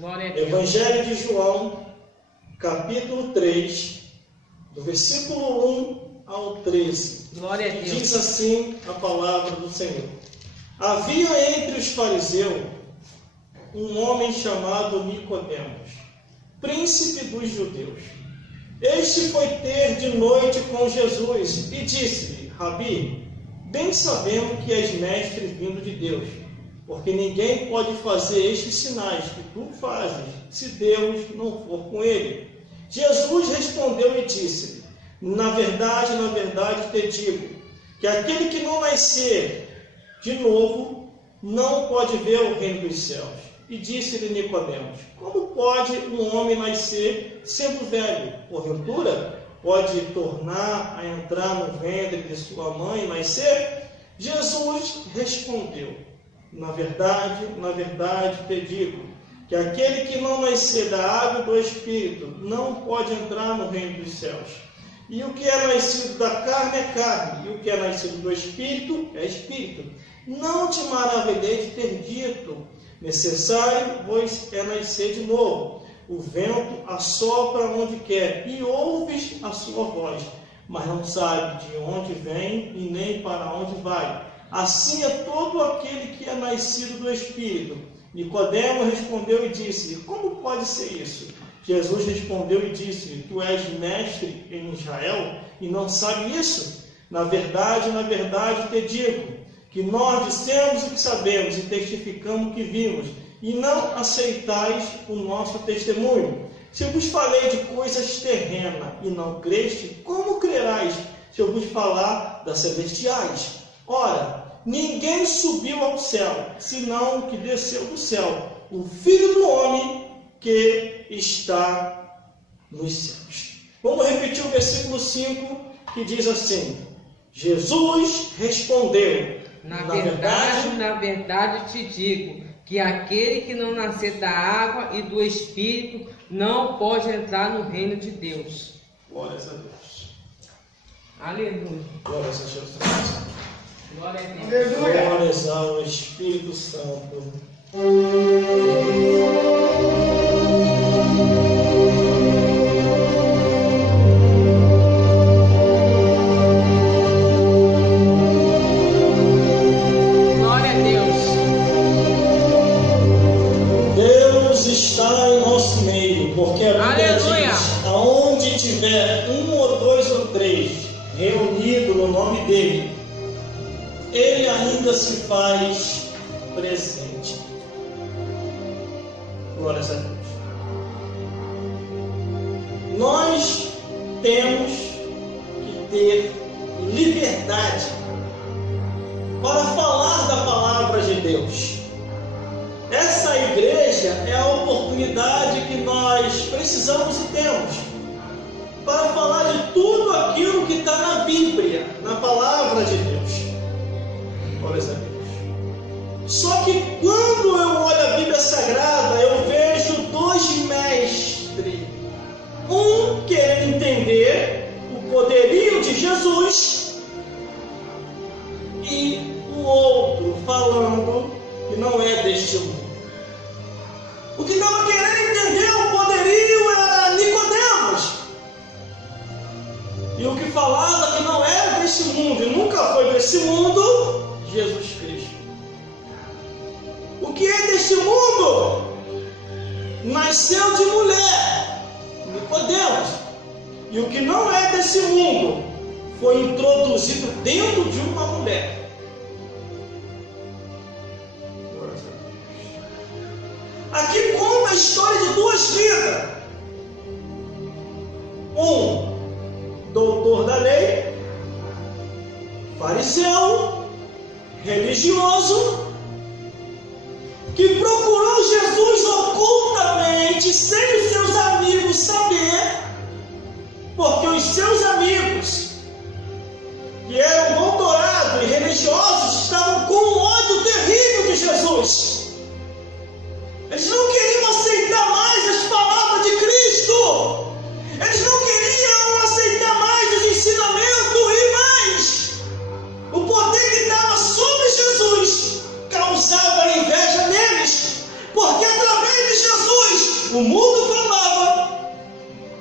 Glória a Deus. Evangelho de João, capítulo 3, do versículo 1 ao 13. Glória a Deus. Diz assim a palavra do Senhor. Havia entre os fariseus um homem chamado Nicodemos, príncipe dos judeus. Este foi ter de noite com Jesus e disse-lhe: Rabi, bem sabemos que és mestre vindo de Deus, porque ninguém pode fazer estes sinais que tu fazes, se Deus não for com ele. Jesus respondeu e disse-lhe: na verdade, te digo, que aquele que não nascer de novo não pode ver o reino dos céus. E disse-lhe Nicodemos: como pode um homem nascer sendo velho? Porventura, pode tornar a entrar no ventre de sua mãe e nascer? Jesus respondeu: na verdade, te digo, que aquele que não nascer da água e do Espírito não pode entrar no reino dos céus. E o que é nascido da carne é carne, e o que é nascido do Espírito é Espírito. Não te maravilheis de ter dito: necessário, pois, é nascer de novo. O vento assopra onde quer, e ouves a sua voz, mas não sabe de onde vem e nem para onde vai. Assim é todo aquele que é nascido do Espírito. Nicodemo respondeu e disse: como pode ser isso? Jesus respondeu e disse: tu és mestre em Israel e não sabe isso? Na verdade, te digo, que nós dissemos o que sabemos e testificamos o que vimos, e não aceitais o nosso testemunho. Se eu vos falei de coisas terrenas e não creste, como crerás se eu vos falar das celestiais? Ora, ninguém subiu ao céu, senão o que desceu do céu, o Filho do Homem que está nos céus. Vamos repetir o versículo 5, que diz assim: Jesus respondeu: na verdade te digo, que aquele que não nascer da água e do Espírito não pode entrar no reino de Deus. Glórias a Deus. Aleluia. Glórias a Jesus. Glória a Deus. Glórias ao Espírito Santo. Glória a Deus. Deus está em nosso meio, porque a Bíblia Aleluia. diz: aonde tiver um ou dois ou três reunido no nome dele, ele ainda se faz presente. Glórias a Deus. Nós temos que ter liberdade para falar da palavra de Deus. Essa igreja é a oportunidade que nós precisamos e temos para falar de tudo aquilo que está na Bíblia, na palavra de Deus. Glórias a Deus. Só que quando eu olho a Bíblia Sagrada, eu vejo dois mestres. Um querendo entender o poderio de Jesus e o outro falando que não é deste mundo. O que estava querendo entender o poderio era Nicodemos. E o que falava que não era deste mundo e nunca foi deste mundo, Jesus Cristo. O que é deste mundo? Nasceu de mulher, Nicodemos. E o que não é desse mundo foi introduzido dentro de uma mulher. Aqui conta a história de duas vidas. Um doutor da lei, fariseu, religioso, que procurou Jesus ocultamente, sem os seus amigos saber, porque os seus amigos, que eram doutorados e religiosos, estavam com um ódio terrível de Jesus. Eles não queriam aceitar mais as palavras de Cristo. Eles não queriam aceitar mais os ensinamentos e mais o poder que estava sobre Jesus o mudo falava,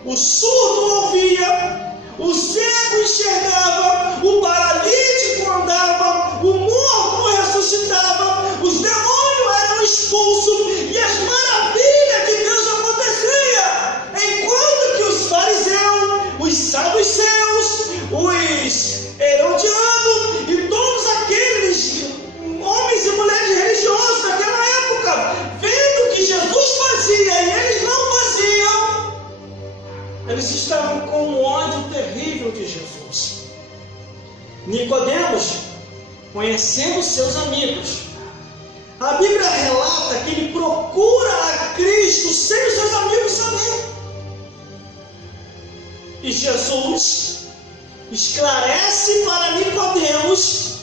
o surdo ouvia, o cego enxergava, o paralítico andava, o morto ressuscitava, os demônios eram expulsos e as maravilhas de Deus aconteciam. Enquanto que os fariseus, os saduceus, os herodianos e todos aqueles homens e mulheres religiosos daquela época, vendo o que Jesus fazia e eles não faziam, eles estavam com um ódio terrível de Jesus. Nicodemos, conhecendo seus amigos, a Bíblia relata que ele procura a Cristo sem os seus amigos saber. E Jesus esclarece para Nicodemos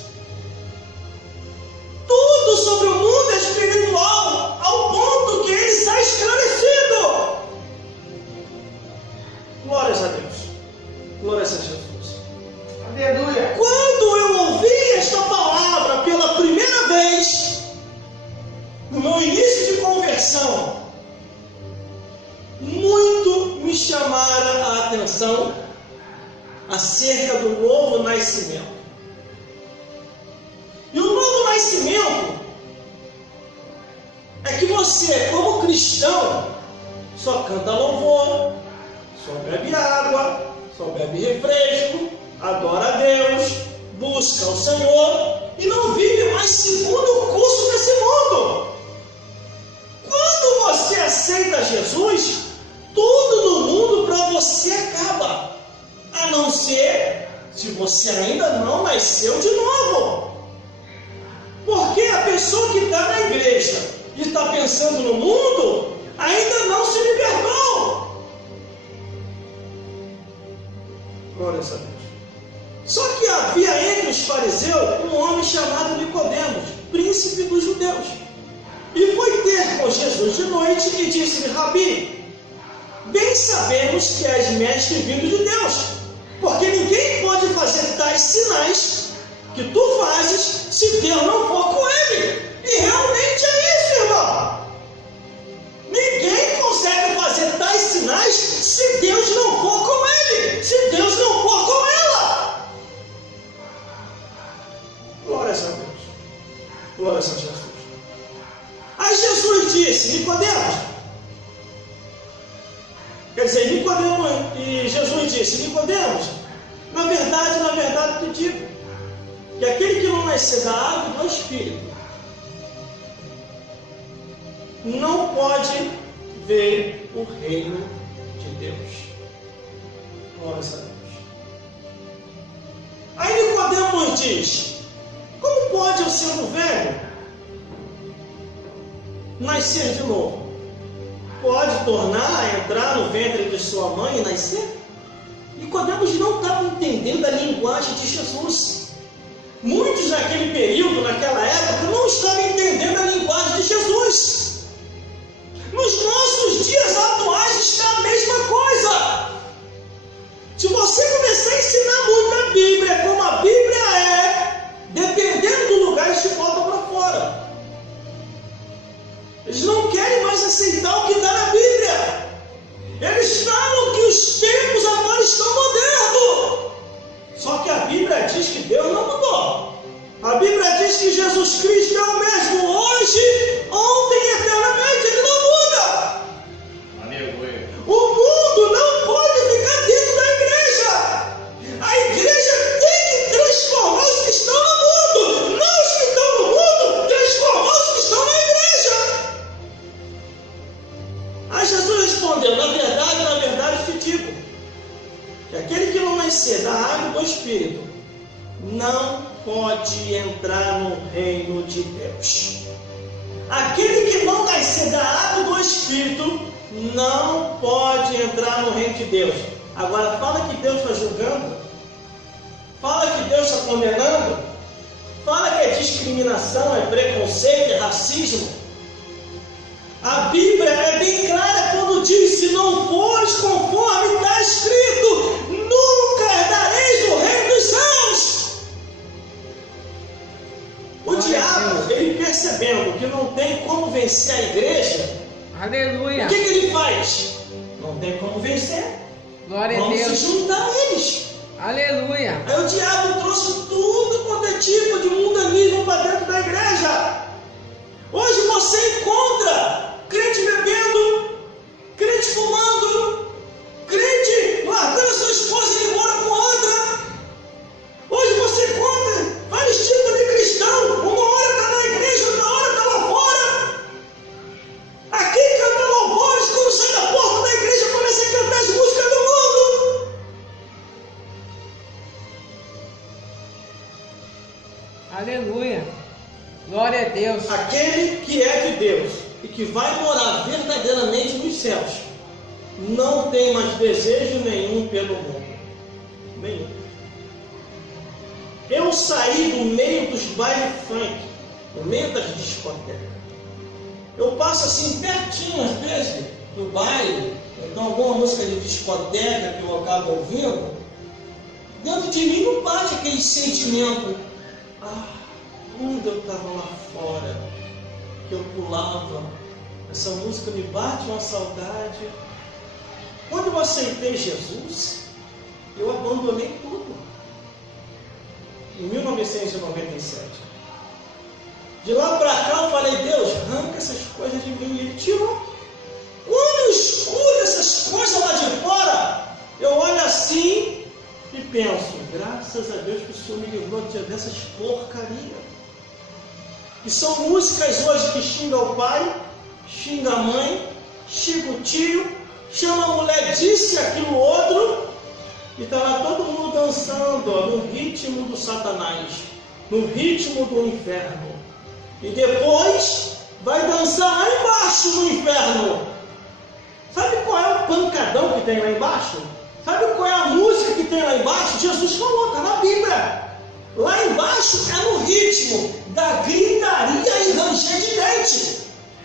tudo sobre o mundo espiritual, ao ponto que ele está esclarecido. Glórias a Deus. Glórias a Jesus. Aleluia. Quando eu ouvi esta palavra pela primeira vez, no meu início de conversão, muito me chamaram a atenção acerca do novo nascimento. E o novo nascimento é que você, como cristão, só canta louvor, só bebe água, só bebe refresco, adora a Deus, busca o Senhor e não vive mais segundo o curso desse mundo. Quando você aceita Jesus, tudo no mundo para você acaba, a não ser se você ainda não nasceu de novo. Porque a pessoa que está na igreja e está pensando no mundo, ainda não se libertou. Glória a Deus. Só que havia entre os fariseus um homem chamado Nicodemos, príncipe dos judeus. E foi ter com Jesus de noite e disse-lhe: Rabi, bem sabemos que és mestre vindo de Deus, porque ninguém pode fazer tais sinais que tu fazes se Deus não for com ele. E realmente é isso, irmão. Ninguém consegue fazer tais sinais se Deus não for com ele, se Deus não for com ela. Glórias a Deus. Glórias a Jesus. Aí Jesus disse: Nicodemos, quer dizer, Nicodemos, e Jesus disse: Nicodemos, na verdade te digo, que aquele que não nascer da água e do Espírito não pode ver o reino de Deus. Glórias a Deus. Aí Nicodemos diz: como pode eu, sendo velho, nascer de novo? Pode tornar a entrar no ventre de sua mãe e nascer? Nicodemos não estava entendendo a linguagem de Jesus. Muitos naquele período, naquela época, não estavam entendendo a linguagem de Jesus. Nos nossos dias atuais está a mesma coisa. Se você começar a ensinar muito a Bíblia, como a Bíblia é, dependendo do lugar, eles te botam para fora. Eles não querem mais aceitar o que está na Bíblia. Eles falam que os tempos agora estão modernos. Só que a Bíblia diz que Deus não mudou. A Bíblia diz que Jesus Cristo é o mesmo hoje, ontem e eternamente. Ele não muda. Aleluia. O mundo não pode ficar dentro da igreja. A igreja tem que transformar os que estão no mundo. Não os que estão no mundo, transformar os que estão na igreja. Aí Jesus respondeu: na verdade te digo, que aquele que não nascer da água e do Espírito não pode entrar no reino de Deus. Aquele que não nascer da água e do Espírito não pode entrar no reino de Deus. Agora, fala que Deus está julgando, fala que Deus está condenando, fala que é discriminação, é preconceito, é racismo. A Bíblia é bem clara quando diz: se não fores conforme está escrito, nunca herdareis o reino dos céus. O diabo, ele percebendo que não tem como vencer a igreja, Aleluia. o que que ele faz? Não tem como vencer. Glória a Vamos Deus. se juntar a eles. Aleluia. Aí o diabo trouxe tudo quanto é tipo de mundanismo para dentro da igreja. Hoje você encontra crente bebendo, crente fumando, crente largando sua esposa e indo embora com outra. Hoje você encontra vários tipos de cristão. Uma hora está na igreja, outra hora está lá fora. Aqui canta louvores, quando sai da porta da igreja começa a cantar as músicas do mundo. Aleluia. Glória a Deus. Aquele que é de Deus e que vai morar verdadeiramente nos céus não tem mais desejo nenhum pelo mundo. Nenhum. Eu saí do meio dos bailes funk, do meio das discotecas. Eu passo assim pertinho às vezes do baile, então alguma música de discoteca que eu acabo ouvindo, dentro de mim não bate aquele sentimento. Quando eu estava lá fora, que eu pulava, essa música me bate uma saudade. Quando eu aceitei Jesus, eu abandonei tudo. Em 1997. De lá para cá eu falei, Deus, arranca essas coisas de mim. E Ele tirou. Quando eu escuto essas coisas lá de fora, eu olho assim e penso, graças a Deus que o Senhor me livrou dessas porcarias. E são músicas hoje que xingam o pai, xinga a mãe, xinga o tio, chama a mulher, disse aquilo outro, e está lá todo mundo dançando, ó, no ritmo do Satanás, no ritmo do inferno. E depois vai dançar lá embaixo no inferno. Sabe qual é o pancadão que tem lá embaixo? Sabe qual é a música que tem lá embaixo? Jesus falou, está na Bíblia. Lá embaixo é no ritmo da gritaria e ranger de dente.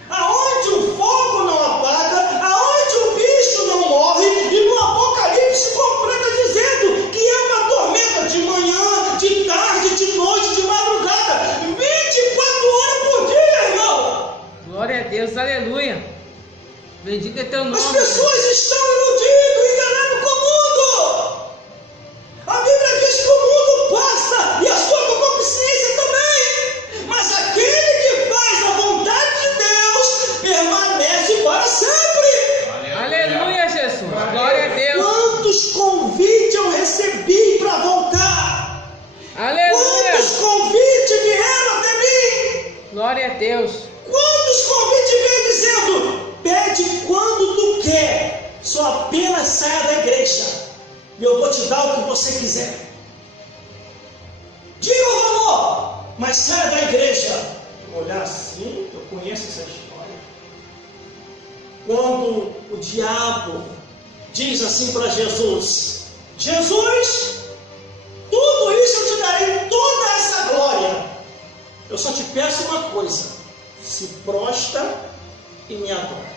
Aonde o fogo não apaga, aonde o bicho não morre, e no Apocalipse completa dizendo que é uma tormenta de manhã, de tarde, de noite, de madrugada, 24 horas por dia, irmão. Glória a Deus. Aleluia. Bendito é teu nome. As pessoas estão iludidas, enganadas com o mundo. A Bíblia diz que o mundo passa e a sua concupiscência também. Mas aquele que faz a vontade de Deus permanece para sempre. Aleluia, Jesus. Glória a Deus. Quantos convites eu recebi para voltar? Aleluia. Quantos convites vieram até mim? Glória a Deus. Quantos convites vêm dizendo, pede quando tu quer, só apenas saia da igreja e eu vou te dar o que você quiser. Diga o valor, mas saia da igreja. Olhar assim, eu conheço essa história. Quando o diabo diz assim para Jesus, Jesus, tudo isso eu te darei, toda essa glória. Eu só te peço uma coisa, se prostra e me adora.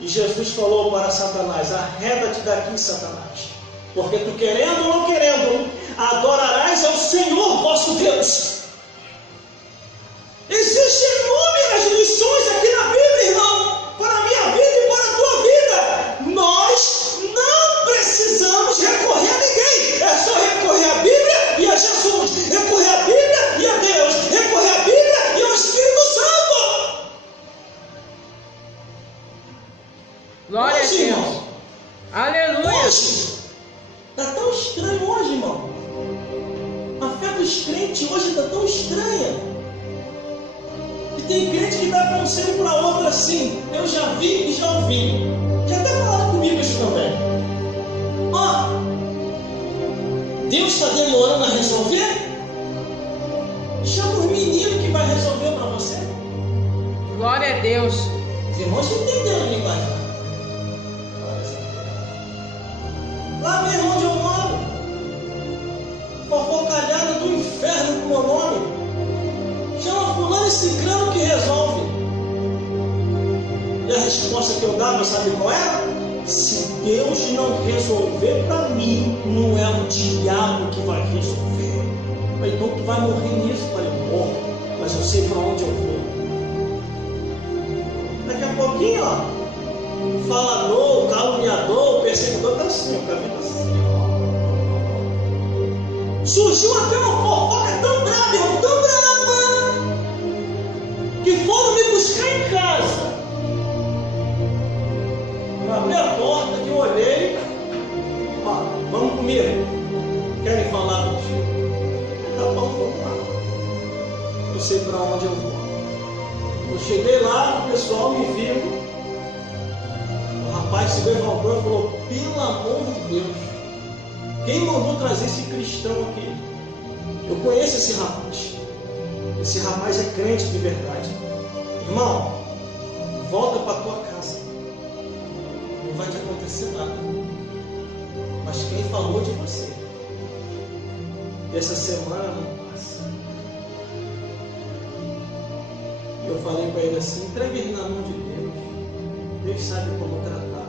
E Jesus falou para Satanás, arreda-te daqui, Satanás, porque tu querendo ou não querendo, adorarás ao Senhor vosso Deus. Existem inúmeras lições aqui na Bíblia, irmão, para a minha vida e para a tua vida. Nós não precisamos recorrer a ninguém, é só recorrer à Bíblia e a Jesus, recorrer à Bíblia e a Deus, recorrer à Bíblia e ao Espírito Santo. Glória Hoje, a Deus. irmão, Aleluia. hoje, está tão estranho hoje, irmão. A fé dos crentes hoje está tão estranha. E tem crente que dá conselho para outro assim, eu já vi e já ouvi. Já até falaram comigo isso também. Ó, Deus está demorando a resolver? Chama o menino que vai resolver para você. Glória a Deus. Os irmãos entenderam a linguagem. Lá mesmo onde eu moro, fofocalhada do inferno com o meu nome. Chama fulano e ciclano que resolve. E a resposta que eu dava, sabe qual era? Se Deus não resolver para mim, não é o diabo que vai resolver. Eu falei, então tu vai morrer nisso. Eu falei, morro, mas eu sei para onde eu vou. Daqui a pouco alguém, ó, falador, caluniador, perseguidor, tá assim, ó, com a vida assim, ó. Surgiu até uma fofoca tão brava, irmão, tão brava, que foram me buscar em casa. Eu abri a porta, que eu olhei, ó, vamos comigo, querem falar contigo? Tá bom, vamos lá. Eu sei para onde eu vou. Eu cheguei lá, o pessoal me viu. O rapaz se levantou e falou: pelo amor de Deus, quem mandou trazer esse cristão aqui? Eu conheço esse rapaz. Esse rapaz é crente de verdade. Irmão, volta para tua casa. Não vai te acontecer nada. Mas quem falou de você? Essa semana não passa. Eu falei para ele assim: entregue ele na mão de Deus. Deus sabe como tratar.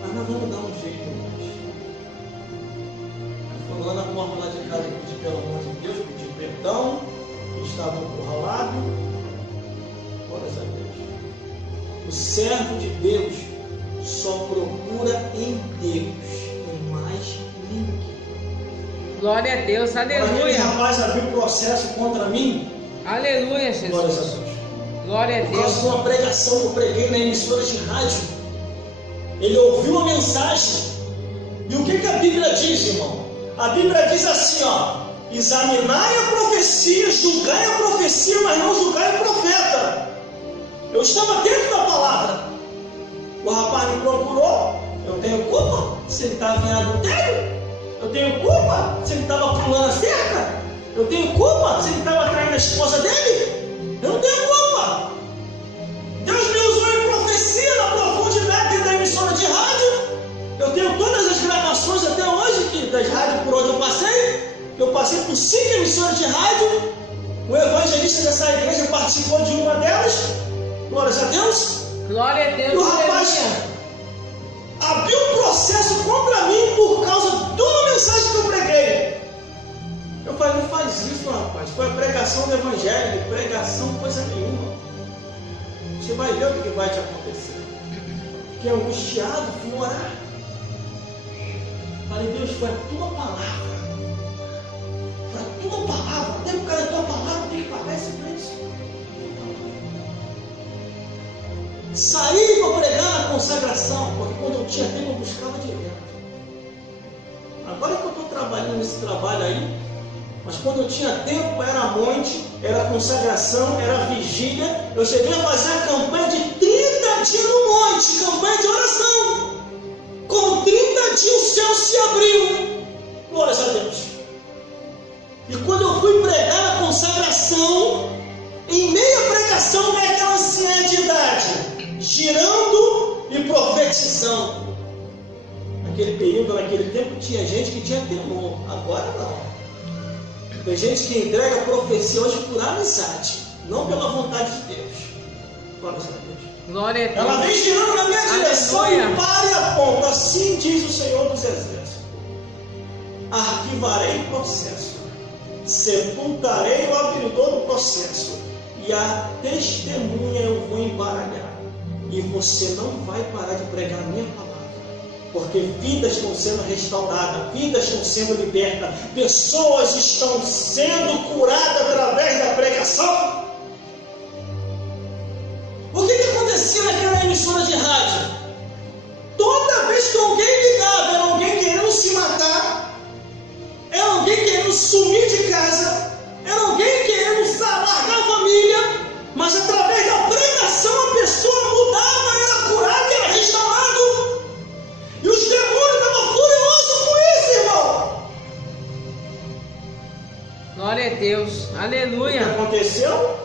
Mas nós vamos dar um jeito hoje. Foi lá na porta lá de casa, pedir pelo amor de Deus, pedir perdão, que estava encurralado. Glórias a Deus. O servo de Deus só procura em Deus, em mais ninguém. Glória a Deus, Aquele aleluia. rapaz abriu processo contra mim. Aleluia, Glórias a Jesus. Deus. Glória a Por causa Deus. de uma pregação que eu preguei na emissora de rádio. Ele ouviu a mensagem. E o que a Bíblia diz, irmão? A Bíblia diz assim, ó: examinai a profecia, julgai a profecia, mas não julgai o profeta. Eu estava dentro da palavra. O rapaz me procurou. Eu tenho culpa se ele estava em adultério? Eu tenho culpa se ele estava pulando a cerca? Eu tenho culpa se ele estava traindo a esposa dele? Eu não tenho culpa. Deus me usou em profecia na profundidade da emissora de rádio. Eu tenho todas as gravações até hoje das rádios por onde eu passei. Eu passei por 5 emissoras de rádio. O evangelista dessa igreja participou de uma delas. Glórias a Deus. Glória a Deus. E o rapaz abriu um processo contra mim por causa de uma mensagem que eu preguei. Eu falei: não faz isso, rapaz. Foi a pregação do evangelho, pregação coisa nenhuma. Você vai ver o que vai te acontecer. Fiquei angustiado, fui orar. Falei: Deus, foi a tua palavra. Foi a tua palavra. Até por causa da tua palavra tem que pagar esse preço. Saí para pregar na consagração, porque quando eu tinha tempo eu buscava direto. Agora que eu estou trabalhando nesse trabalho aí, mas quando eu tinha tempo era monte, era consagração, era vigília. Eu cheguei a fazer a campanha de 30 dias no monte, campanha de oração. Com 30 dias o céu se abriu. Glórias a Deus. E quando eu fui pregar na consagração, em meia pregação veio aquela anciã de idade, girando e profetizando. Naquele período, naquele tempo, tinha gente que tinha temor. Agora não. Tem gente que entrega a profecia hoje por amizade, não pela vontade de Deus. Glória a Deus. Glória a Deus. Ela vem girando na minha direção Aleluia. e para e aponta. Assim diz o Senhor dos Exércitos: arquivarei o processo, sepultarei o abridor do processo, e a testemunha eu vou embaralhar. E você não vai parar de pregar a minha palavra. Porque vidas estão sendo restauradas, vidas estão sendo libertas, pessoas estão sendo curadas através da pregação. O que acontecia naquela emissora de rádio? Toda vez que alguém ligava, era alguém querendo se matar, era alguém querendo sumir de casa, era alguém querendo largar a família, mas através da pregação a pessoa mudava, era curada, era restaurado. E os demônios estavam furiosos com isso, irmão. Glória a Deus. O que Aleluia. aconteceu?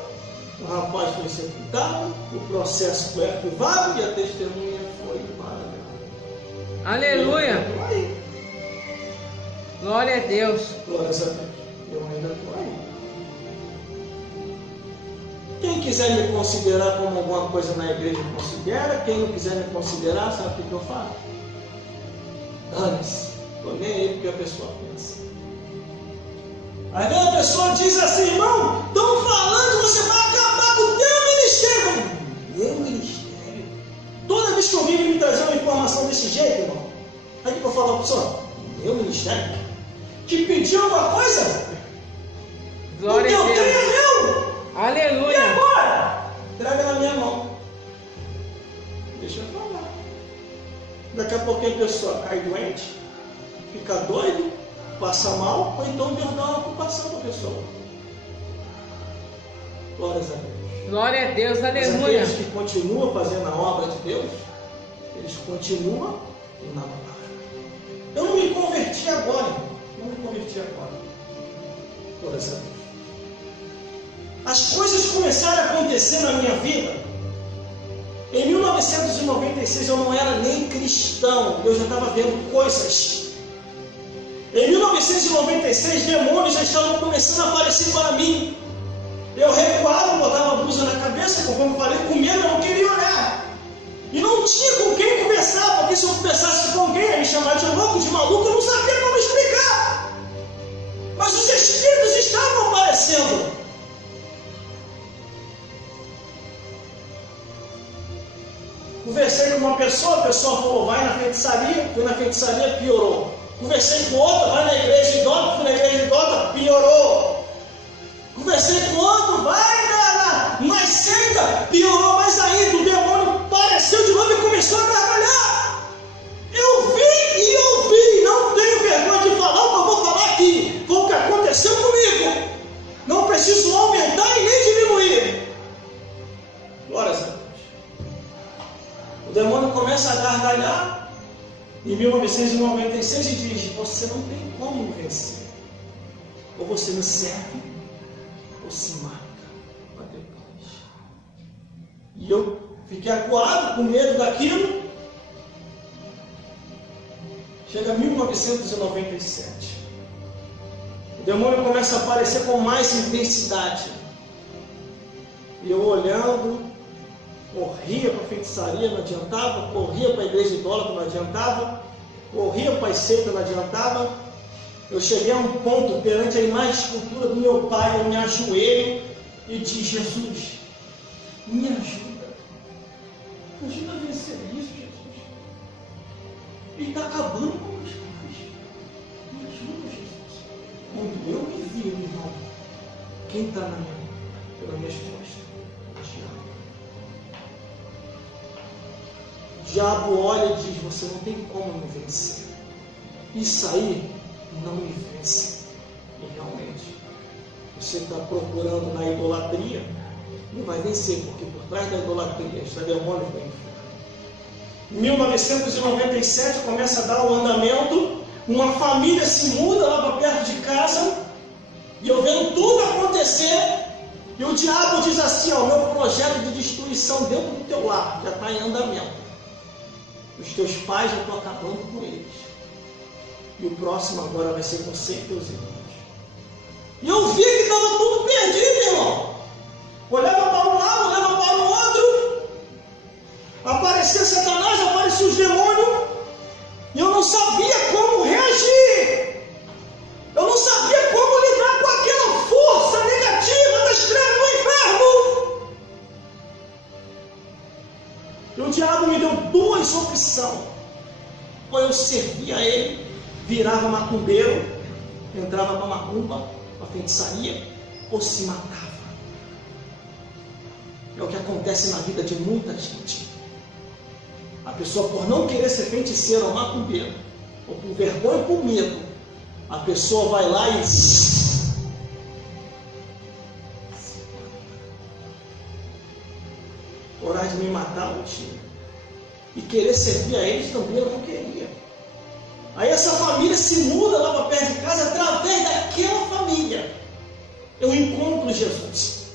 O rapaz foi sepultado, o processo foi arquivado e a testemunha foi embaralhada. Aleluia. Eu estou aí. Glória a Deus. Glórias a Deus. Eu ainda estou aí. Quem quiser me considerar como alguma coisa na igreja, considera. Quem não quiser me considerar, sabe o que eu falo? Dane-se. Estou nem aí porque a pessoa pensa. Aí vem a pessoa diz assim: irmão, estão falando que você vai acabar com o teu ministério. situação desse jeito, irmão, aqui para falar para o senhor, meu ministério, que pediu alguma coisa, Glória a o teu trem Deus. é meu. E Aleluia. agora? Traga na minha mão. Deixa eu falar. Daqui a pouquinho a pessoa cai doente, fica doido, passa mal, ou então Deus dá uma ocupação para a pessoa. Glórias a Deus. Glória a Deus. Mas Aleluia. aqueles que continuam fazendo a obra de Deus, eles continuam na palavra. Eu não me converti agora, irmão. Não me converti agora. Glórias a Deus. As coisas começaram a acontecer na minha vida. Em 1996 eu não era nem cristão, eu já estava vendo coisas. Em 1996 demônios já estavam começando a aparecer para mim. Eu recuava, botava a blusa na cabeça, conforme eu falei, com medo, eu não queria olhar. E não tinha com quem conversar, porque se eu conversasse com alguém, ia me chamar de louco, de maluco, eu não sabia como explicar. Mas os espíritos estavam aparecendo. Conversei com uma pessoa, a pessoa falou, vai na feitiçaria, fui na feitiçaria, piorou. Conversei com outra, vai na igreja idólatra, fui na igreja idólatra, piorou. Conversei com outro, vai na seita, piorou mais ainda, o demônio apareceu de novo e começou a gargalhar. Eu vi, não tenho vergonha de falar o que eu vou falar aqui. Foi o que aconteceu comigo. Não preciso aumentar e nem diminuir. Glórias a Deus. O demônio começa a gargalhar em 1996 e diz, você não tem como me vencer. Ou você me serve, ou se mata para depois. E eu fiquei acuado, com medo daquilo. Chega 1997. O demônio começa a aparecer com mais intensidade. E eu olhando, corria para a feitiçaria, não adiantava, corria para a igreja idólatra, não adiantava, corria para a seita, não adiantava. Eu cheguei a um ponto perante a imagem de escultura do meu pai, eu me ajoelho e disse, Jesus, me ajuda a vencer isso, Jesus. Ele está acabando com as coisas. Me ajuda, Jesus. Quando eu me vi, irmão, quem está pelas minhas costas? O diabo olha e diz, você não tem como me vencer. Isso aí não me vence. E realmente, você está procurando na idolatria, não vai vencer, porque por trás da idolatria está demônio do inferno. Em 1997 começa a dar o andamento, uma família se muda lá para perto de casa, e eu vendo tudo acontecer, e o diabo diz assim, ó, o meu projeto de destruição dentro do teu lar já está em andamento. Os teus pais já estão acabando com eles. E o próximo agora vai ser você e teus irmãos. E eu vi que estava tudo perdido, irmão. Olhava para um lado, olhava para o outro. Aparecia Satanás, apareciam os demônios. E eu não sabia como reagir. Eu não sabia como lidar com aquela força negativa das trevas do inferno. E o diabo me deu duas opções. Ou eu servia a ele, virava macumbeiro, entrava para macumba, para feitiçaria, ou se matava. É o que acontece na vida de muita gente. A pessoa, por não querer ser feiticeiro ou macumbeiro, ou por vergonha ou por medo, a pessoa vai lá e coragem de me matar, não tinha. E querer servir a eles também eu não queria. Aí essa família se muda lá para perto de casa, através daquela família eu encontro Jesus.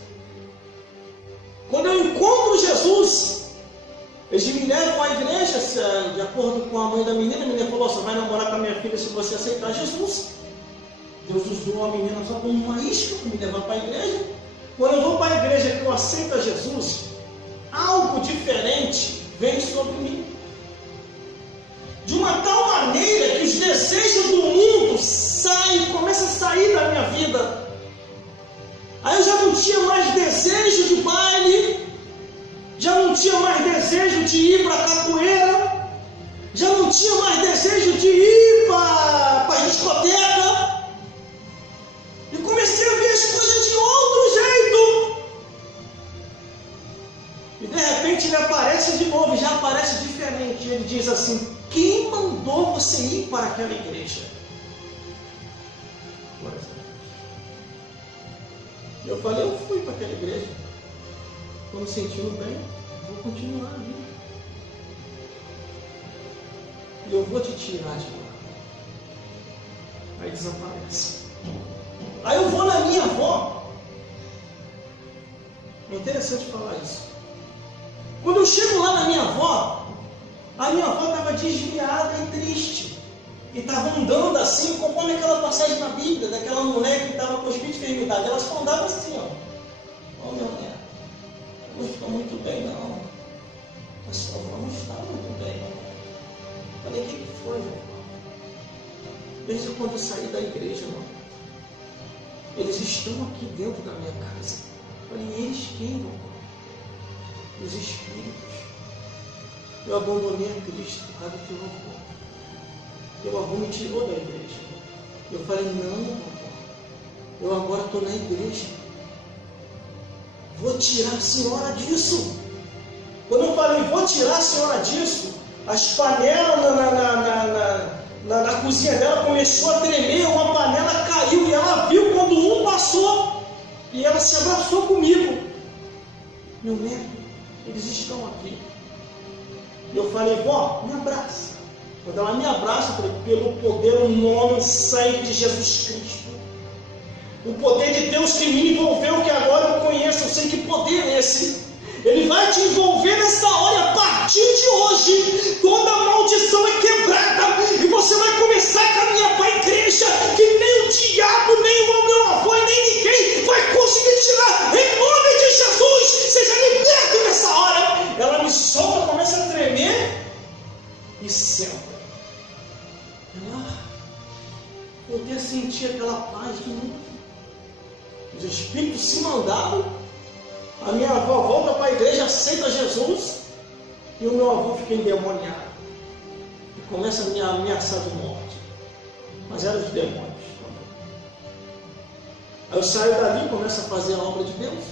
Quando eu encontro Jesus, eles me levam à igreja, de acordo com a mãe da menina, a menina falou, você vai namorar com a minha filha se você aceitar Jesus. Deus usou a menina só como uma isca para me levar para a igreja. Quando eu vou para a igreja que eu aceito a Jesus, algo diferente vem sobre mim. De uma tal maneira que os desejos do mundo começam a sair da minha vida. Aí eu já não tinha mais desejo de baile, já não tinha mais desejo de ir para a capoeira, Já não tinha mais desejo de ir para a discoteca. E comecei a ver as coisas de outro jeito. E de repente ele aparece de novo, já aparece diferente. Ele diz assim: quem mandou você ir para aquela igreja? Eu falei: eu fui para aquela igreja. Estou me sentindo bem, vou continuar ali. E eu vou te tirar de lá. Aí desaparece. Aí eu vou na minha avó. É interessante falar isso. Quando eu chego lá na minha avó, a minha avó estava desviada e triste. E estava andando assim, conforme aquela passagem na Bíblia, daquela mulher que estava com espírito de enfermidade. Ela só andava assim, ó. Ó, meu neto, não estou muito bem, não. A sua avó não está muito bem, não. Falei: o que foi, meu irmão? Desde quando eu saí da igreja, irmão. Eles estão aqui dentro da minha casa. Falei: eles quem, meu irmão? Os espíritos. Eu abandonei a Cristo por causa do teu avô. Teu avô me tirou da igreja. Eu falei: não, meu irmão. Eu agora estou na igreja. Vou tirar a senhora disso. Quando eu falei: vou tirar a senhora disso, as panelas na cozinha dela começou a tremer, uma panela caiu e ela viu quando um passou e ela se abraçou comigo. Meu neto, eles estão aqui. E eu falei: vó, me abraça. Quando ela me abraça, eu falei: pelo poder, o nome, o sangue de Jesus Cristo, o poder de Deus que me envolveu, que agora eu conheço, eu sei que poder é esse. Ele vai te envolver nessa hora. A partir de hoje, toda maldição é quebrada e você vai começar a caminhar para a igreja que nem o diabo, nem o meu avô e nem ninguém vai conseguir tirar. Em nome de Jesus, seja liberto nessa hora. Ela me solta, começa a tremer e senta. Ela poder sentir aquela paz de novo. Os espíritos se mandaram. A minha avó volta para a igreja, aceita Jesus, e o meu avô fica endemoniado e começa a me ameaçar de morte. Mas eram os demônios. Aí eu saio dali, começo a fazer a obra de Deus.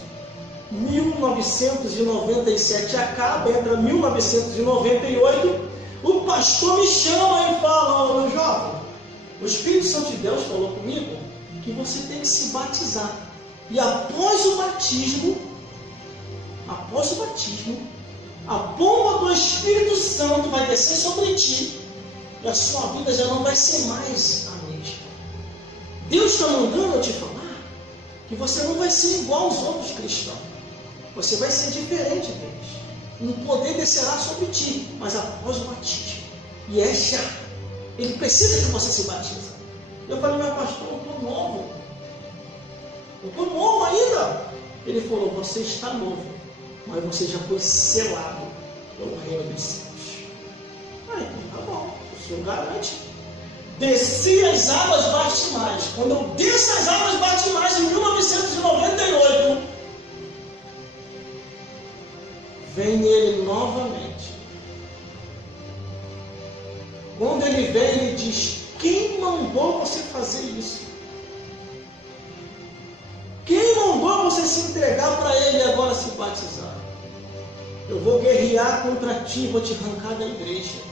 1997 acaba, entra 1998, o pastor me chama e fala: ô meu jovem, o Espírito Santo de Deus falou comigo que você tem que se batizar. E após o batismo, a bomba do Espírito Santo vai descer sobre ti e a sua vida já não vai ser mais a mesma. Deus está mandando eu te falar que você não vai ser igual aos outros cristãos. Você vai ser diferente deles. Um poder descerá sobre ti, mas após o batismo. E é já. Ele precisa que você se batize. Eu falei: meu pastor, eu estou novo. Eu estou novo ainda. Ele falou: você está novo, mas você já foi selado pelo reino dos céus. Ah, então tá bom, o senhor garante. Desci as águas batimais. Quando eu desço as águas batimais em 1998, vem ele novamente. Quando ele vem, ele diz: quem mandou você fazer isso? Quem mandou você se entregar para ele e agora se batizar? Eu vou guerrear contra ti, vou te arrancar da igreja.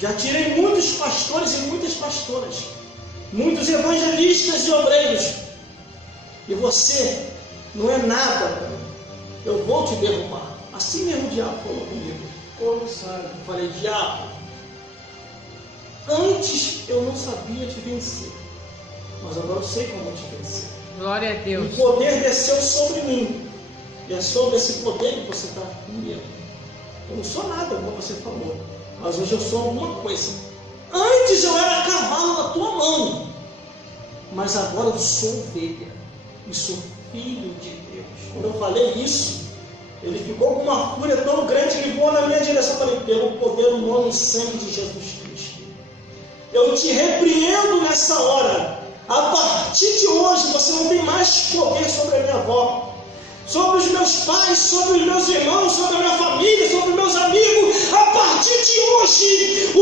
Já tirei muitos pastores e muitas pastoras, muitos evangelistas e obreiros, e você não é nada para mim. Eu vou te derrubar. Assim mesmo o diabo falou comigo. Como sabe? Eu falei: diabo, antes eu não sabia te vencer, mas agora eu sei como te vencer. Glória a Deus. O poder desceu sobre mim. E é sobre esse poder que você está comigo. Eu não sou nada, como você falou. Mas hoje eu sou alguma coisa. Antes eu era cavalo na tua mão. Mas agora eu sou ovelha. E sou filho de Deus. Quando eu falei isso, ele ficou com uma fúria tão grande que voou na minha direção. Eu falei: pelo poder do nome e sangue de Jesus Cristo, eu te repreendo nessa hora. A partir de hoje você não tem mais poder sobre a minha avó, sobre os meus pais, sobre os meus irmãos, sobre a minha família, sobre os meus amigos. A partir de hoje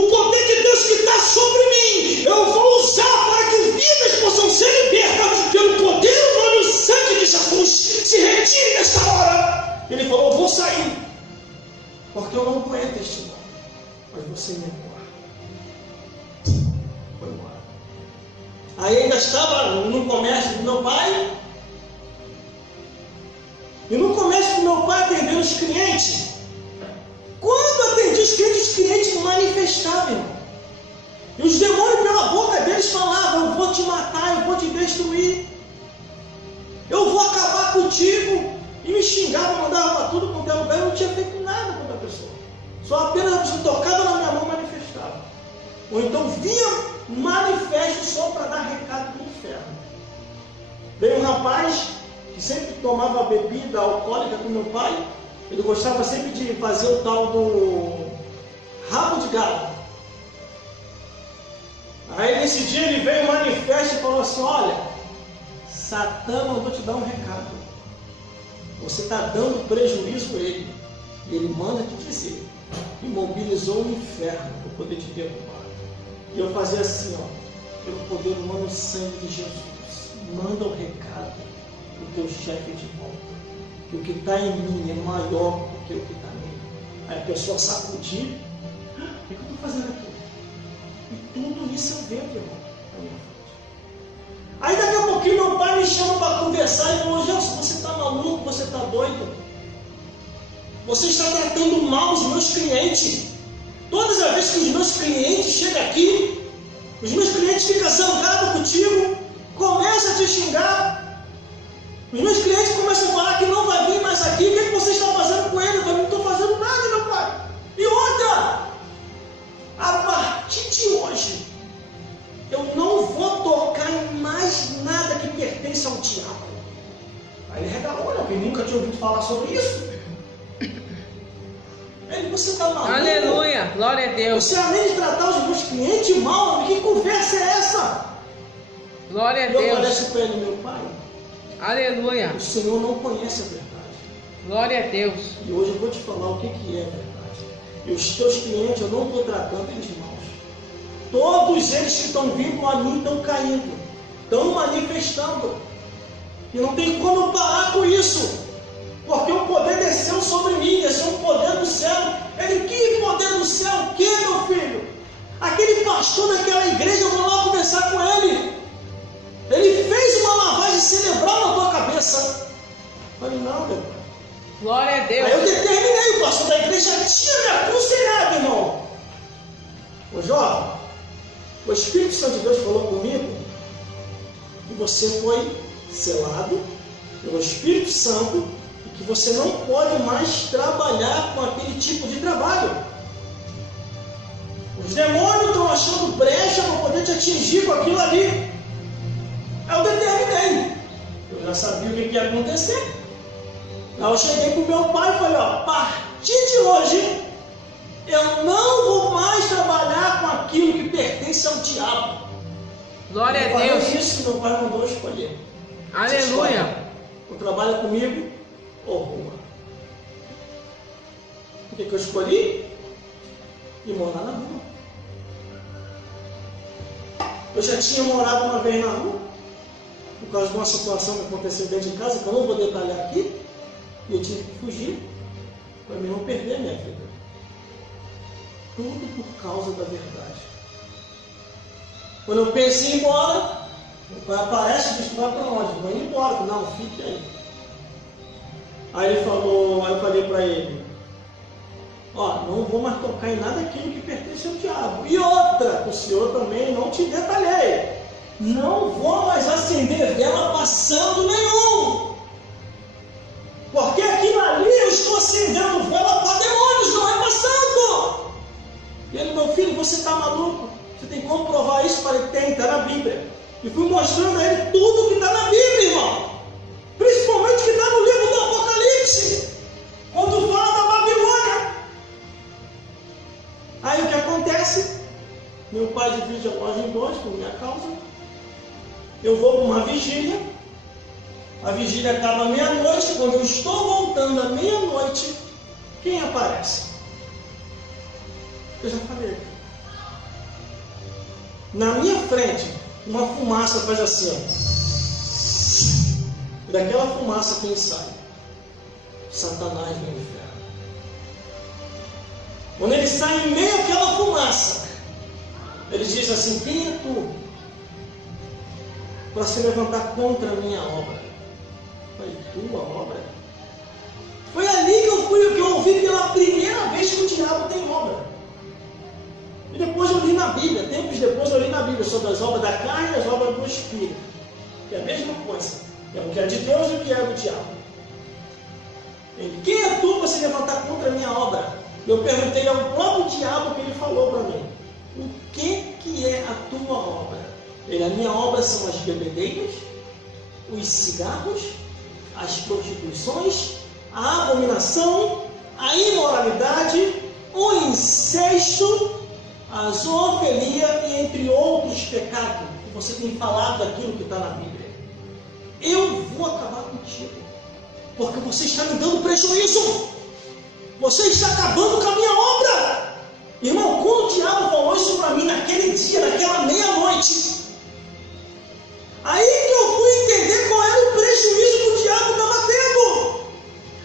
sair, porque eu não aguento este nome. Mas você me embora. Foi embora. Aí ainda estava no comércio do meu pai. E no comércio do meu pai atendendo os clientes. Quando atendi os clientes manifestavam, irmão. E os demônios pela boca deles falavam: eu vou te matar, eu vou te destruir, eu vou acabar contigo. E me xingavam, mandavam para tudo quanto é lugar. Eu não tinha feito nada contra a pessoa. Só apenas a pessoa tocava na minha mão e manifestava. Ou então via manifesto só para dar recado do inferno. Veio um rapaz que sempre tomava bebida alcoólica com meu pai. Ele gostava sempre de fazer o tal do rabo de galo. Aí nesse dia ele veio manifesto e falou assim: olha, Satã mandou te dar um recado. Você está dando prejuízo a ele. E ele manda te dizer. E mobilizou o inferno para poder te derrubar. E eu fazia assim, ó, pelo poder humano, sangue de Jesus, manda o recado do teu chefe de volta. Que o que está em mim é maior do que o que está nele. Aí a pessoa sacudir: o que eu estou fazendo aqui? E tudo isso eu vendo, irmão, na minha frente. Aí daqui a pouquinho meu pai me chama para conversar e falou: Gelson, você está maluco, você está doido? Você está tratando mal os meus clientes. Todas as vezes que os meus clientes chegam aqui, os meus clientes ficam zangados contigo, começam a te xingar. Os meus clientes começam a falar que não vai vir mais aqui. O que você está fazendo com ele? Eu falei: não estou fazendo nada, meu pai. E outra, a partir de hoje, eu não vou tocar em mais nada que pertence ao diabo. Aí ele regalou, olha, quem nunca tinha ouvido falar sobre isso? Ele: você está maluco? Aleluia, glória a Deus. Você, além de tratar os meus clientes mal, que conversa é essa? Glória a Eu Deus. apareço para ele: meu pai, Aleluia, o Senhor não conhece a verdade. glória a Deus. E hoje eu vou te falar o que é a verdade. E os teus clientes, eu não estou tratando eles maus. Todos eles que estão vindo a mim estão caindo, estão manifestando. E não tem como eu parar com isso, porque o poder desceu sobre mim, desceu o poder do céu. Ele: que poder do céu? O que, meu filho? Aquele pastor daquela igreja, eu vou lá conversar com ele. Ele fez uma lavagem cerebral na tua cabeça. Eu falei: não, meu pai. Glória a Deus. Aí eu determinei, o pastor da igreja já tinha me aconselhado, irmão. Ô jovem, o Espírito Santo de Deus falou comigo que você foi selado pelo Espírito Santo e que você não pode mais trabalhar com aquele tipo de trabalho. Os demônios estão achando brecha para poder te atingir com aquilo ali. Aí eu determinei. Eu já sabia o que ia acontecer. Aí eu cheguei para o meu pai e falei: ó, a partir de hoje, eu não vou mais trabalhar com aquilo que pertence ao diabo. Glória a Deus. Deus. Isso que meu pai mandou escolher. Aleluia. Ou trabalha comigo, ou rua. O que eu escolhi? Ir morar na rua. Eu já tinha morado uma vez na rua, por causa de uma situação que aconteceu dentro de casa, que eu não vou detalhar aqui. E eu tive que fugir para mim não perder a minha vida. Tudo por causa da verdade. Quando eu pensei em ir embora, meu pai aparece e diz: vai para onde? Vou embora. Não, fique aí. Aí ele falou, aí eu falei para ele: ó, não vou mais tocar em nada aquilo que pertence ao diabo. E outra, o senhor também não te detalhei. Não vou mais acender vela passando nenhum. Porque aqui ali eu estou acendendo vela para demônios, não é passando. E ele: meu filho, você está maluco? Você tem como provar isso? Eu falei: tem, está na Bíblia. E fui mostrando a ele tudo que está na Bíblia, irmão. Principalmente que está no livro do Apocalipse, quando fala da Babilônia. Aí o que acontece? Meu pai divide a loja em dois por minha causa. Eu vou para uma vigília. A vigília acaba meia-noite. Quando eu estou voltando à meia-noite, quem aparece? Eu já falei. Na minha frente, uma fumaça faz assim, ó. E daquela fumaça quem sai? Satanás no inferno. Quando ele sai em meio àquela fumaça, ele diz assim: quem é tu para se levantar contra a minha obra? Foi tua obra? Foi ali que eu ouvi pela primeira vez que o diabo tem obra. E depois eu li na Bíblia, tempos depois eu li na Bíblia sobre as obras da carne e as obras do Espírito. Que é a mesma coisa. É o que é de Deus e o que é do diabo. Quem é tu para se levantar contra a minha obra? Eu perguntei ao próprio diabo que ele falou para mim: o que é a tua obra? A minha obra são as bebedeiras, os cigarros, as prostituições, a abominação, a imoralidade, o incesto, a zoofilia e entre outros pecados. E você tem falado daquilo que está na Bíblia. Eu vou acabar contigo, porque você está me dando prejuízo. Você está acabando com a minha obra. Irmão, quando o diabo falou isso para mim naquele dia, naquela meia-noite, aí que eu fui entender qual era o prejuízo que o diabo estava tendo.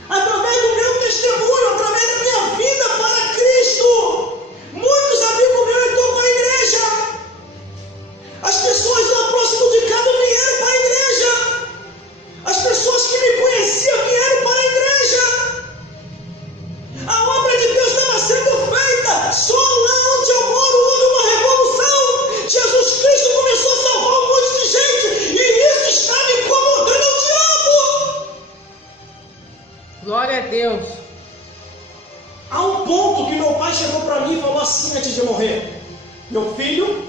Através do meu testemunho, através da minha vida para Cristo. Muitos amigos meus estão com a igreja. As pessoas lá próximo de casa vieram para a igreja. As pessoas que me conheciam vieram para a igreja. A obra de Deus estava sendo feita. Só lá onde eu moro houve uma revolução. Jesus Cristo começou a salvar um monte de gente. E isso está me incomodando ao diabo. Glória a Deus. Há um ponto que meu pai chegou para mim e falou assim antes de morrer: meu filho,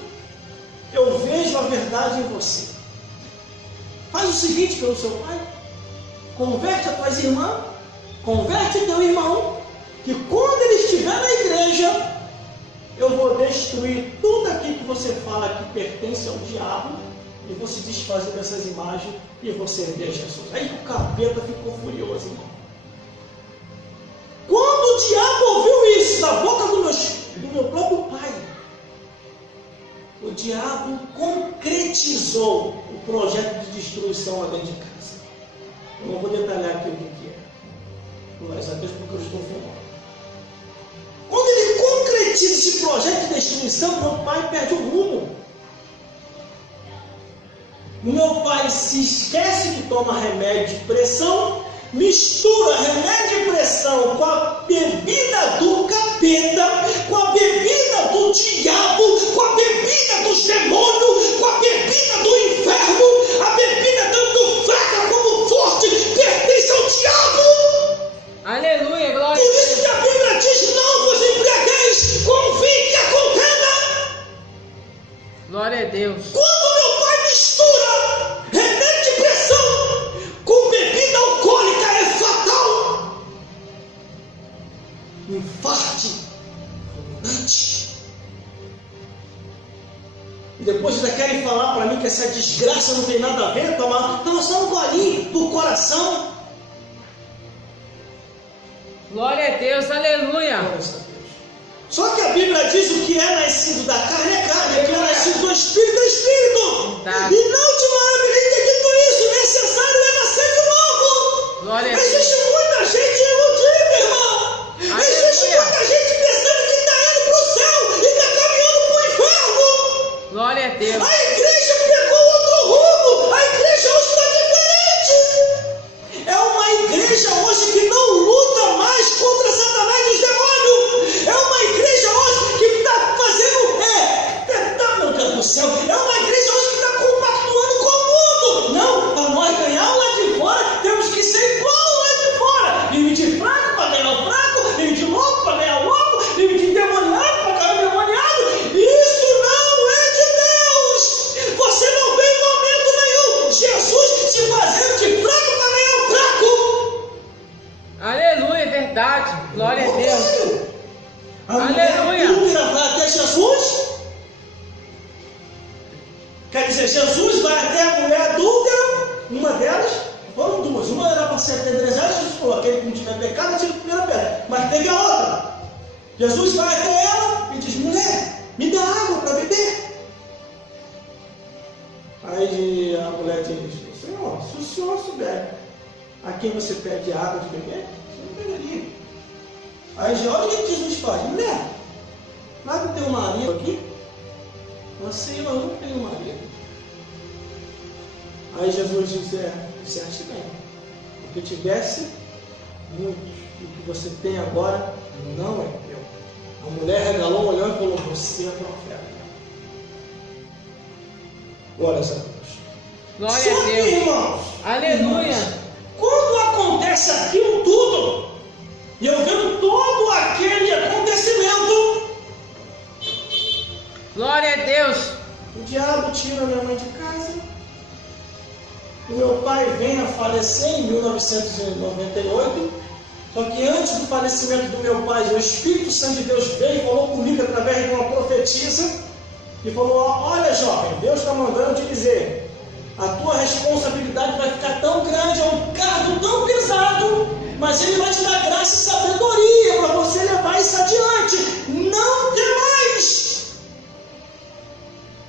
eu vejo a verdade em você. Faz o seguinte pelo seu pai: converte a tua irmã, converte teu irmão, que quando ele estiver na igreja, eu vou destruir tudo aquilo que você fala que pertence ao diabo, e vou se desfazer dessas imagens e vou servir a Jesus. Aí o capeta ficou furioso, irmão. Quando o diabo ouviu isso da boca do meu próprio pai, o diabo concretizou o projeto de destruição lá dentro de casa. Eu não vou detalhar aqui o que é, mas apenas porque eu estou filmando. Quando ele concretiza esse projeto de destruição, meu pai perde o rumo. O meu pai se esquece que toma remédio de pressão, mistura remédio de pressão com a bebida do capeta, com a bebida do diabo, com a bebida dos demônios, com a bebida do inferno. A bebida tanto fraca como forte pertence ao diabo. Aleluia, glória Por a isso Deus. que a Bíblia diz: não vos embriagueis com vinho que a contenda. Glória a Deus. Quando meu pai mistura remédio de pressão com bebida alcoólica, é fatal. Infarte fulminante. E depois ainda querem falar para mim que essa desgraça não tem nada a ver, tava só um golinho do coração. Glória a Deus, aleluia. Só que a Bíblia diz: o que é nascido da carne é carne, o que é nascido do Espírito é Espírito. Tá. E na última hora eu nem ter dito isso: necessário é nascer de novo. Glória a Existe Deus. muita gente iludida, irmão. Existe Aleluia. muita gente pensando que está indo para o céu e está caminhando para o inferno. Glória a Deus. A igreja pegou outro rumo. A igreja hoje está diferente. É uma igreja hoje que não luta mais contra Satanás e os demônios. É uma igreja hoje que está fazendo, meu Deus do céu, é uma igreja hoje que está compactuando com o mundo. Não, para nós ganhar o lado de fora, temos que ser igual o lado de fora. Vive de fraco para ganhar o fraco, vive de louco para ganhar o louco, vive de endemoniado para ganhar o endemoniado. Isso não é de Deus. Você não vê em momento nenhum Jesus se fazendo de fraco para ganhar o fraco. Aleluia, é verdade. Glória a Deus. A mulher Aleluia. adúltera vai até Jesus. Quer dizer, Jesus vai até a mulher adúltera. Uma delas, foram duas. Uma era para ser apedrejada. Jesus falou: aquele que não tiver pecado, atira a primeira pedra. Mas teve a outra. Jesus vai até ela e diz: mulher, me dá água para beber. Aí a mulher diz: Senhor, se o senhor souber a quem você pede água de beber, você não pegaria. Aí olha o que Jesus faz. Mulher, lá que tem um marido aqui? Assim, eu não tenho marido. Aí Jesus diz, disseste bem. Porque tivesse muitos, e o que você tem agora não é teu. A mulher regalou o olhão e falou, você é profeta. Glória a Deus. Glória Só a Deus. que, irmãos, Aleluia. irmãos, quando acontece aquilo tudo, e eu vendo todo aquele acontecimento, Glória a Deus. o diabo tira minha mãe de casa. O meu pai vem a falecer em 1998. Só que antes do falecimento do meu pai, o Espírito Santo de Deus veio e falou comigo através de uma profetisa. E falou, olha jovem, Deus está mandando te dizer, a tua responsabilidade vai ficar tão grande, é um cargo tão pesado, mas Ele vai te dar graça e sabedoria para você levar isso adiante. Não temais!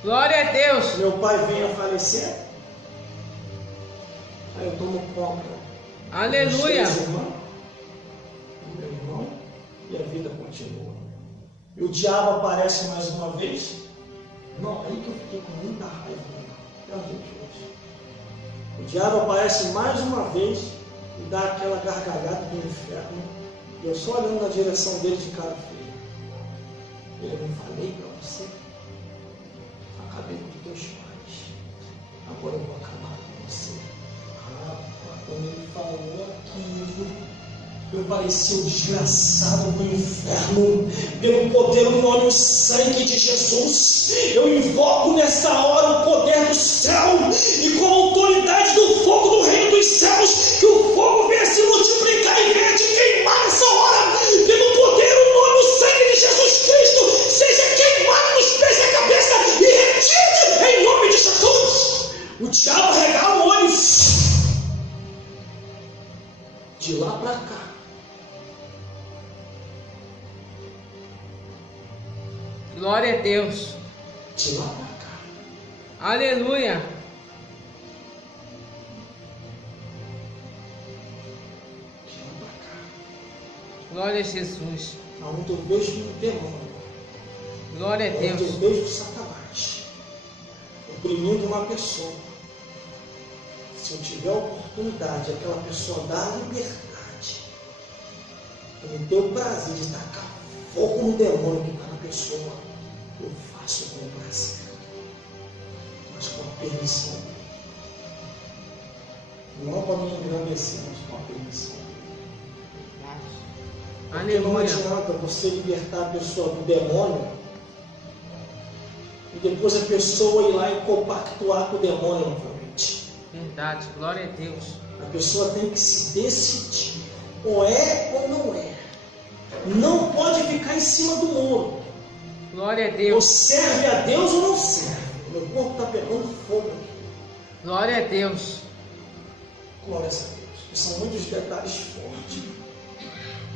Glória a Deus. Meu pai vem a falecer. Aí eu tomo conta. Aleluia. Dos 3 irmãos, do meu irmão, e a vida continua. E o diabo aparece mais uma vez. Não, aí que eu fiquei com muita raiva. Até o dia de hoje. O diabo aparece mais uma vez e dá aquela gargalhada do inferno. E eu só olhando na direção dele de cara feia. Eu não falei para você? Acabei com teus pais. Agora eu vou acabar com você. Quando ele falou aquilo, eu parecia um desgraçado do inferno. Pelo poder, o nome e o sangue de Jesus, eu invoco nessa hora o poder do céu, e com a autoridade do fogo do reino dos céus, que o fogo venha se multiplicar e venha te queimar nessa hora. Pelo poder, o nome e o sangue de Jesus Cristo, seja queimado nos pés da cabeça e retido em nome de Jesus. O diabo regala o olho. De lá para cá, Glória a Deus. de lá para cá, Aleluia. de lá para cá, Glória a Jesus. aonde eu vejo um demônio, Glória a aonde eu Deus. vejo Satanás oprimindo uma pessoa. Se eu tiver a oportunidade, aquela pessoa dar liberdade, eu me deu o prazer de tacar fogo no demônio que está na pessoa, eu faço com prazer, mas com a permissão. Não para me engrandecer, mas com a permissão. Porque não Aleluia. adianta você libertar a pessoa do demônio e depois a pessoa ir lá e compactuar com o demônio novamente. Verdade. Glória a Deus. A pessoa tem que se decidir, ou é ou não é. Não pode ficar em cima do muro. Glória a Ou Deus. serve a Deus ou não serve. Meu corpo está pegando fogo aqui. Glória a Deus. Glória a Deus. São muitos detalhes fortes.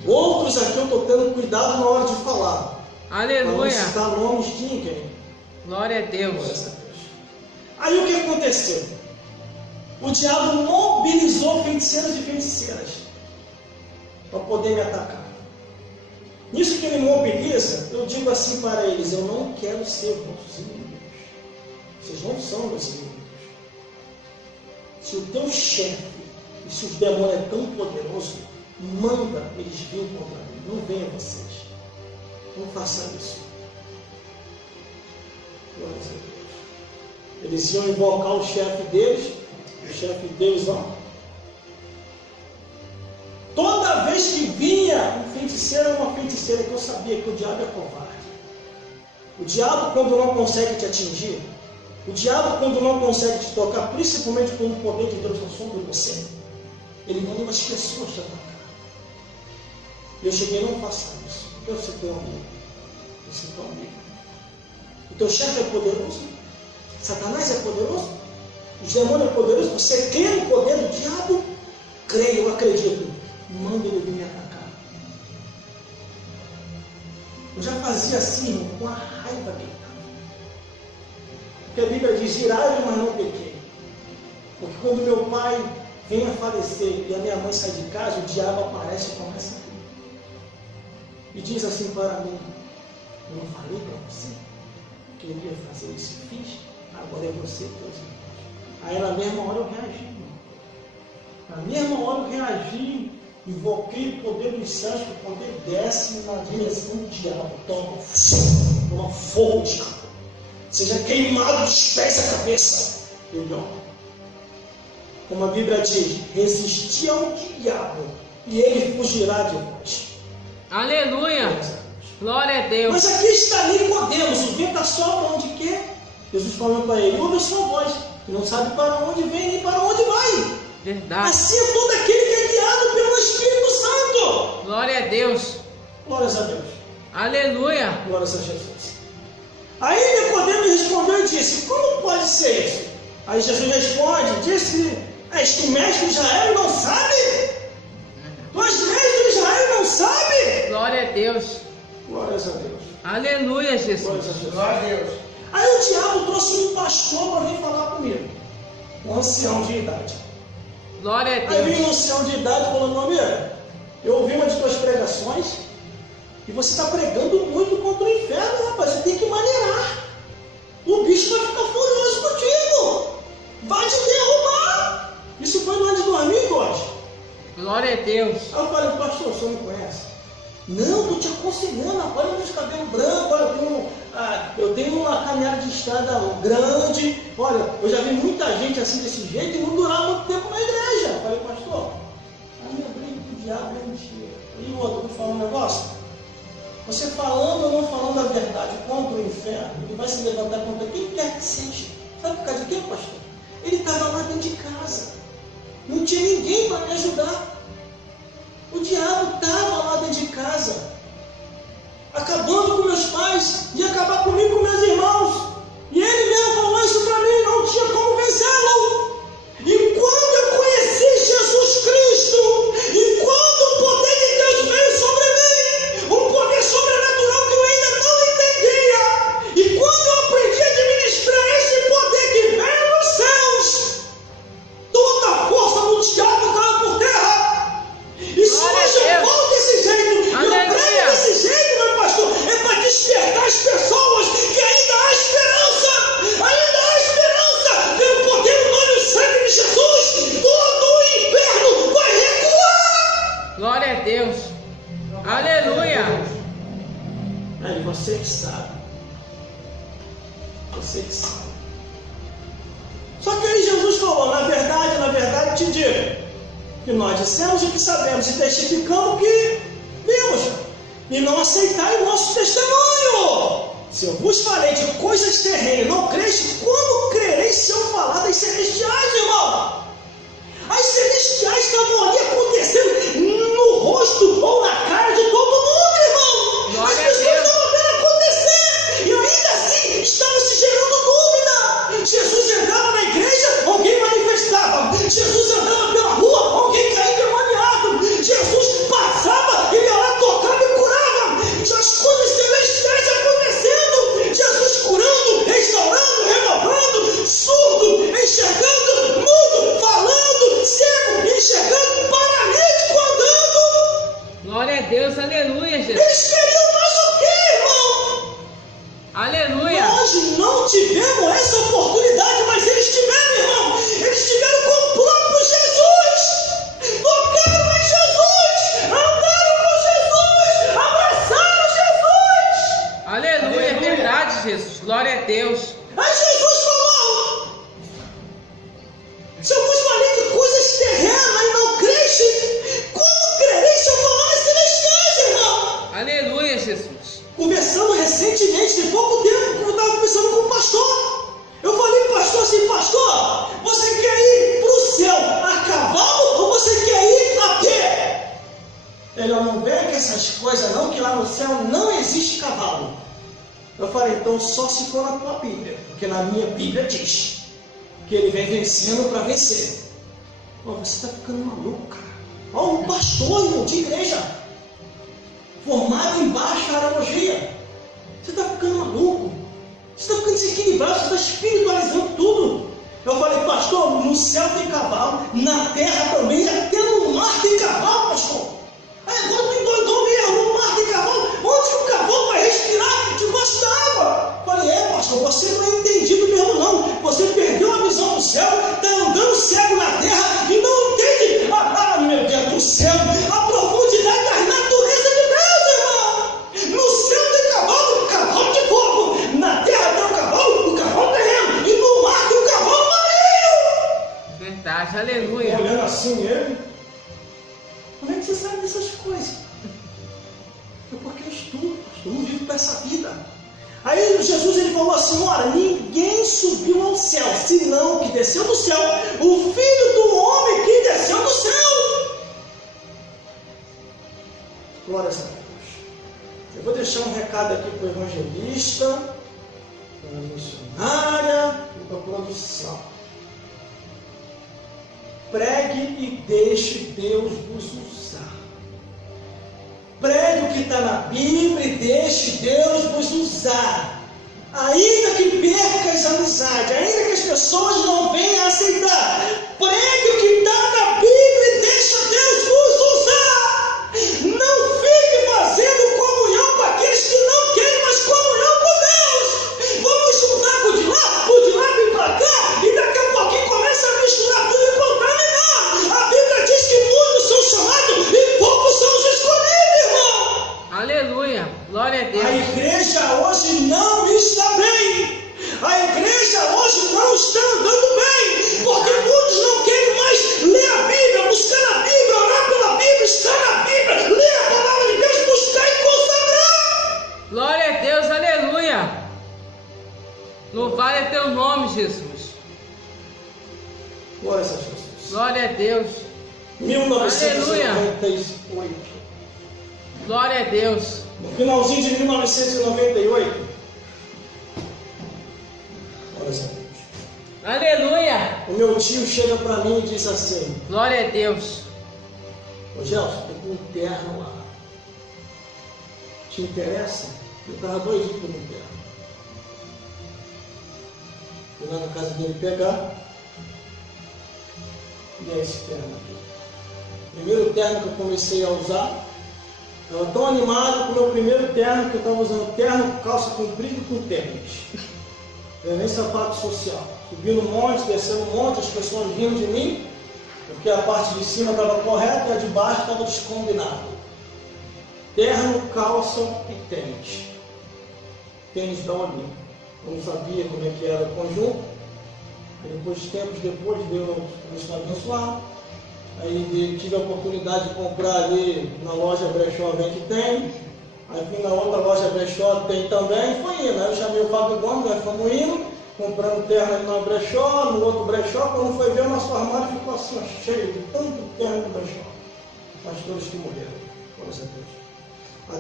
Outros aqui eu estou tendo cuidado na hora de falar. Para não Aleluia. citar nomes de ninguém. Glória a Glória Deus. a Deus. Aí o que aconteceu? O diabo mobilizou feiticeiros e feiticeiras para poder me atacar. Nisso que ele mobiliza, eu digo assim para eles: eu não quero ser vossos inimigos. Vocês não são meus inimigos. Se o teu chefe e se os demônios é tão poderoso, manda eles virem contra mim. Não venham vocês. Não façam isso. Glória a Deus. Eles iam invocar o chefe deles. O chefe deles, ó. Toda vez que vinha um feiticeiro ou uma feiticeira, que eu sabia que o diabo é covarde. O diabo, quando não consegue te atingir, o diabo, quando não consegue te tocar, principalmente quando o poder de Deus não sobre você, ele manda umas pessoas te atacar. E eu cheguei: não faça isso, porque eu sou teu amigo. Eu sou teu amigo. O teu chefe é poderoso? Satanás é poderoso? Os demônios é poderoso? Você crê no poder do diabo? Creio, eu acredito. Manda ele vir me atacar. Eu já fazia assim, irmão, com a raiva que estava. Porque a Bíblia diz: irai, mas não pequei. Porque quando meu pai vem a falecer e a minha mãe sai de casa, o diabo aparece e começa a rir. e diz assim para mim: eu não falei para você que eu ia fazer isso e fiz? Agora é você, teus irmãos. Aí na mesma hora eu reagi, irmão. Na mesma hora eu reagi, invoquei o poder dos céus, que o poder desce na direção do diabo. Toma fogo, diabo. Seja queimado dos pés à cabeça. Entendeu? Como a Bíblia diz, resisti ao diabo e ele fugirá de vós. Aleluia! Glória a Deus! Mas aqui está Nicodemos, o vento assopra onde quer. Jesus falando para ele: ouve a sua voz, e não sabe para onde vem nem para onde vai. Verdade. Assim é todo aquele que é guiado pelo Espírito Santo. Glória a Deus! Glórias a Deus. Aleluia! Glórias a Jesus. Aí Nicodemos respondeu e disse: como pode ser isso? Aí Jesus responde, disse: és tu mestre de Israel e não sabe? Tu és mestre de Israel e não sabe? Glória a Deus! Glórias a Deus. Aleluia, Jesus! Glórias a Jesus. Glória a Deus. Aí o diabo trouxe um pastor para vir falar comigo, um ancião de idade. Glória a Aí Deus! veio um ancião de idade falando: meu amigo, eu ouvi uma de tuas pregações e você está pregando muito contra o inferno, rapaz. Você tem que maneirar. O bicho vai ficar furioso contigo. Vai te derrubar. Isso foi no ano de 2002. Glória a Deus! Aí eu falei: pastor, o senhor me conhece? Não, estou te aconselhando. Olha meus cabelos brancos. Olha, eu tenho uma caminhada de estrada grande. Olha, eu já vi muita gente assim desse jeito e não durava muito tempo na igreja. Eu falei: pastor, a minha briga com o diabo é mentira. E o outro, vou falar um negócio. Você falando ou não falando a verdade contra o inferno, ele vai se levantar contra quem quer que seja. Sabe por causa de quê, pastor? Ele estava lá dentro de casa. Não tinha ninguém para me ajudar. O diabo estava lá dentro de casa, acabando com meus pais, ia acabar comigo e com meus irmãos. E ele mesmo falou isso para mim, não tinha como vencê-lo. E quando eu conheci Jesus Cristo, e quando o poder de Deus veio sobre mim, um poder sobrenatural que eu ainda não entendia, e quando eu aprendi a administrar esse poder que veio dos céus, toda a força do diabo caiu por terra. E se hoje eu volto desse jeito, eu prego desse jeito, meu pastor, é para despertar as pessoas que ainda há esperança, pelo poder do nome e sangue de Jesus, todo o inferno vai recuar. Glória a Deus! Aleluia! Aí você que sabe, Só que aí Jesus falou: na verdade te digo, que nós dissemos o que sabemos e testificamos o que vimos, e não aceitai o nosso testemunho. Se eu vos falei de coisas terrenas e não creis, como crereis se eu falar das celestiais, irmão? As celestiais estavam ali acontecendo no rosto ou na cara de todo mundo, irmão. As pessoas estavam vendo acontecer e ainda assim estavam se gerando dúvida. Jesus entrava na igreja, alguém manifestava. Jesus andava pela rua, alguém caía demoniado. Jesus passava, ele ia lá, tocava e curava. As coisas celestiais acontecendo. Jesus curando, restaurando, renovando, surdo, enxergando, mudo, falando, cego, enxergando, paralítico andando. Glória a Deus! Aleluia, Jesus! Eles queriam mais o quê, irmão? Aleluia! Nós não tivemos essa oportunidade, mas eles tiveram, irmão. Eles tiveram com o próprio Jesus. Tocaram em Jesus. Andaram com Jesus. Abraçaram Jesus. Aleluia! É verdade, Jesus! Glória a Deus! Aí Jesus falou: se eu vos falei de coisas terrenas e não creste, como crereis se eu falar nas celestiais, irmão? Aleluia, Jesus! Conversando recentemente, tem pouco tempo, eu estava conversando com o pastor. Eu falei: pastor, assim, pastor, você quer ir para o céu a cavalo ou você quer ir a pé? Ele: não vem com essas coisas não, que lá no céu não existe cavalo. Eu falei: então só se for na tua Bíblia, porque na minha Bíblia diz que ele vem vencendo para vencer. Você está ficando maluco, cara. Um pastor, irmão, de igreja, formado em bacharelologia. Você está ficando maluco. Você está ficando desequilibrado, você está espiritualizando tudo. Eu falei: pastor, no céu tem cavalo, na terra também, até no mar tem cavalo, pastor. Aí agora tu endoidou mesmo, no mar tem cavalo. Aleluia. Olhando assim ele. Como é que você sabe dessas coisas? É porque eu estudo, pastor, não vivo para essa vida. Aí Jesus ele falou assim: ora, ninguém subiu ao céu, senão o que desceu do céu, o Filho do Homem que desceu do céu. Glória a Deus. Eu vou deixar um recado aqui para o evangelista, para a missionária e para a produção. Pregue e deixe Deus vos usar. Pregue o que está na Bíblia e deixe Deus vos usar. Ainda que perca as amizades, ainda que as pessoas não venham a aceitar, pregue o que está na Bíblia e deixe Deus vos usar. Não fique fazendo comunhão com aqueles que não querem mais comunhão com Deus. Vamos juntar por de lá, vem para cá, e daqui a pouquinho começa a misturar tudo e contaminar. A Bíblia diz que muitos são chamados e poucos são os escolhidos, irmão. Aleluia. Glória a Deus. A igreja hoje não está bem. A igreja hoje não está andando bem. Porque muitos não querem mais ler a Bíblia, buscar a Bíblia, orar pela Bíblia, estar na Bíblia, ler a palavra de Deus, buscar e consagrar. Glória a Deus. Aleluia. Louvado é teu nome, Jesus. Glória a Jesus. Glória a Deus. 1998. Glória a Deus. No finalzinho de 1998. Glória a Deus. Aleluia. O meu tio chega para mim e diz assim: Glória a Deus. ô Gelson, tem com um terno lá. Te interessa? Eu estava doidinho por um terno. Fui lá na casa dele pegar. E é esse terno aqui. Primeiro terno que eu comecei a usar. Estava tão animado com o meu primeiro terno que eu estava usando terno, calça comprida com tênis. Eu nem sapato social. Subi no monte, descendo um monte, as pessoas rindo de mim, porque a parte de cima estava correta e a de baixo estava descombinada. Terno, calça e tênis. Tênis da Olim. Eu não sabia como é que era o conjunto. Depois, tempos depois, Deus começou a abençoar. Aí tive a oportunidade de comprar ali na loja Brechó Vem que tem. Aí fui na outra loja Brechó, tem também, foi indo. Aí eu chamei o Fábio Gomes, nós fomos indo, comprando terno ali na Brechó, no outro Brechó. Quando foi ver, o nosso armário ficou assim, ó, cheio de tanto terno no Brechó. Pastores que morreram, glória a Deus.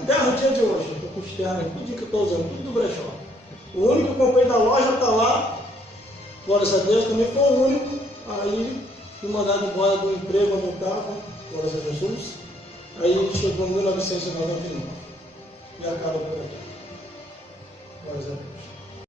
Até no dia de hoje, eu estou com os ternos aqui, tudo que eu estou usando, tudo do Brechó. O único que eu comprei da loja está lá, glória a Deus, também foi o único. Aí fui mandado embora do emprego onde eu estava, glória a Jesus. Aí chegou em 1999 e acaba por aqui. Glória a Deus.